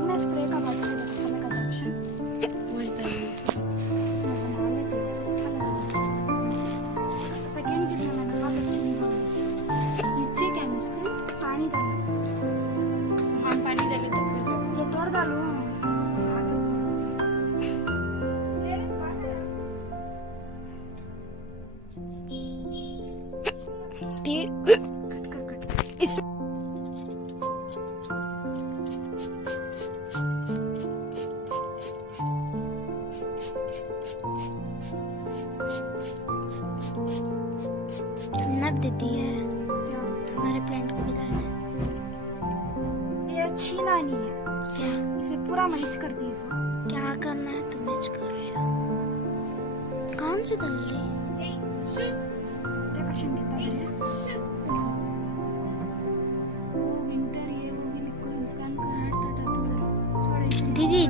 Bag में spray का bottle रखा है कंजप्शन सेकंड जितना मैंने हाथ अच्छी नहीं बनाई नीचे क्या है उसका? पानी डालना हम पानी डाले तो फिर जाता ये तोड़ डालो इस नब देती है क्या हमारे प्लांट को भी डालना है। ये अच्छी नानी है क्या इसे पूरा मरीच कर दी इसको क्या करना है तो मैच कर लिया। कौन सी डाल रही है? देखो शिन कितना गिरा है वो विंटर ये वो भी लिखो मुस्कान का हार्ट था तो छोड़ दीदी